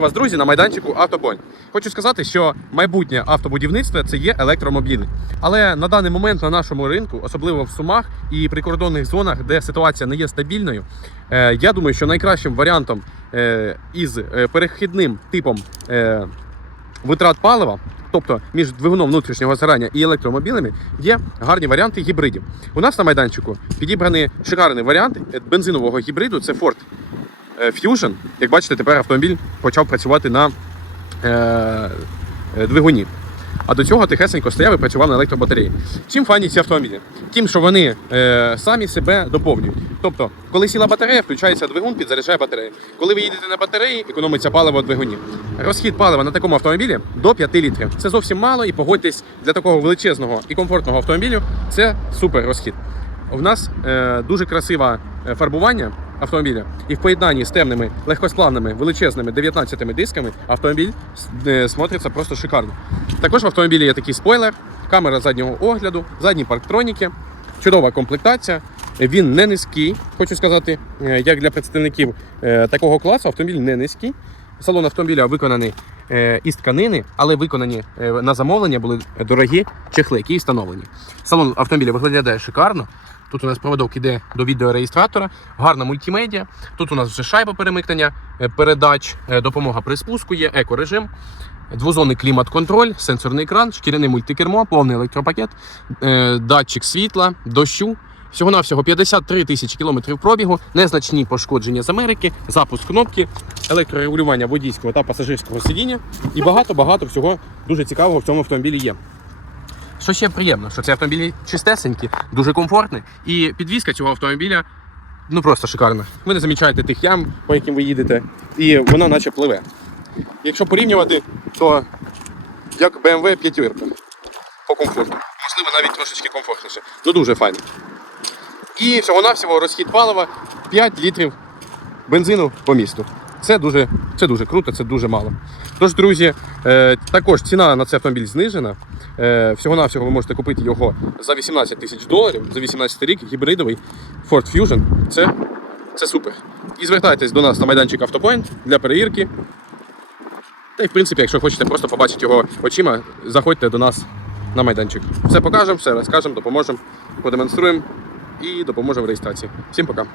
Вас, друзі, на майданчику Автобонь. Хочу сказати, що майбутнє автобудівництва це є електромобілі. Але на даний момент на нашому ринку, особливо в Сумах і прикордонних зонах, де ситуація не є стабільною, е, я думаю, що найкращим варіантом е, із е, перехідним типом витрат палива, тобто між двигуном внутрішнього згорання і електромобілями, є гарні варіанти гібридів. У нас на майданчику підібраний шикарний варіант бензинового гібриду. Це Ford Fusion. Як бачите, тепер автомобіль почав працювати на е, е, двигуні. А до цього тихесенько стояв і працював на електробатареї. Чим файні ці автомобілі? Тим, що вони е, самі себе доповнюють. Тобто, коли сіла батарея, включається двигун, підзаряджає батарею. Коли ви їдете на батареї, економиться паливо в двигуні. Розхід палива на такому автомобілі до 5 літрів. Це зовсім мало, і погодьтесь, для такого величезного і комфортного автомобілю це супер розхід. У нас е, дуже красиве е, фарбування автомобіля, і в поєднанні з темними легкосплавними величезними 19 дисками автомобіль е, смотриться просто шикарно. Також в автомобілі є такий спойлер, камера заднього огляду, задні парктроніки, чудова комплектація. Він не низький, хочу сказати, е, як для представників е, такого класу, автомобіль не низький. Салон автомобіля виконаний із тканини, але виконані на замовлення були дорогі чехли, які встановлені. Салон автомобіля виглядає шикарно. Тут у нас проводок іде до відеореєстратора, гарна мультимедіа. Тут у нас вже шайба перемикнення е, передач, е, допомога при спуску є, екорежим, двозонний клімат-контроль, сенсорний екран, шкіряне мультикермо, повний електропакет, е, датчик світла, дощу. Всього-навсього 53 тисячі кілометрів пробігу, незначні пошкодження з Америки, запуск кнопки, електрорегулювання водійського та пасажирського сидіння і багато-багато всього дуже цікавого в цьому автомобілі є. Що ще приємно, що цей автомобіль чистесенький, дуже комфортний, і підвізка цього автомобіля ну просто шикарна. Ви не замічаєте тих ям, по яким ви їдете, і вона наче пливе. Якщо порівнювати, то як BMW 5 по комфорту. Можливо, навіть трошечки комфортніше. Ну дуже файно. І всього-навсього розхід палива 5 літрів бензину по місту. Це дуже, це дуже круто, це дуже мало. Тож, друзі, е, також ціна на цей автомобіль знижена. Е, всього-навсього ви можете купити його за 18 тисяч доларів, за 18 рік, гібридовий Ford Fusion. Це, це супер. І звертайтесь до нас на майданчик Автопоінт для перевірки. Та й в принципі, якщо хочете просто побачити його очима, заходьте до нас на майданчик. Все покажемо, все розкажемо, допоможемо, продемонструємо і допоможемо в реєстрації. Всім пока!